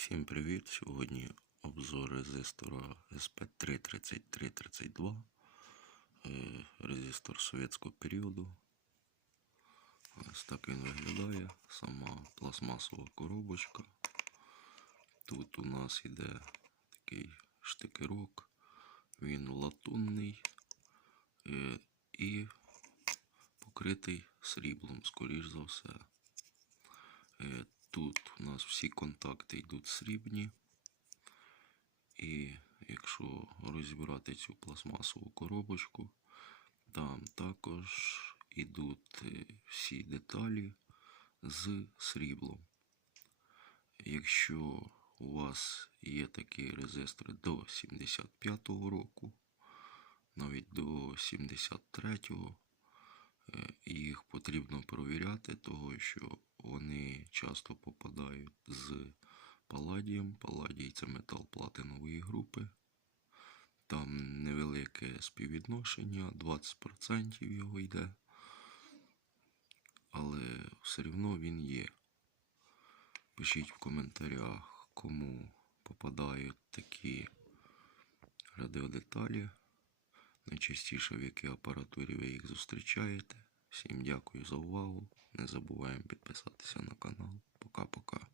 Всім привіт! Сьогодні обзор резистора SP33332. Е, Резистор совєтського періоду. Ось так він виглядає. Сама пластмасова коробочка. Тут у нас іде такий штикерок. Він латунний е, і покритий сріблом, скоріш за все. Тут у нас всі контакти йдуть срібні. І якщо розібрати цю пластмасову коробочку, там також йдуть е, всі деталі з сріблом. Якщо у вас є такі резистори до 75-го року, навіть до 73-го, Е, їх потрібно провіряти, того що вони часто попадають з паладієм. Паладій це метал платинової групи. Там невелике співвідношення, 20% його йде. Але все одно він є. Пишіть в коментарях, кому попадають такі радіодеталі. Найчастіше в якій апаратурі ви їх зустрічаєте. Всім дякую за увагу. Не забуваємо підписатися на канал. Пока-пока.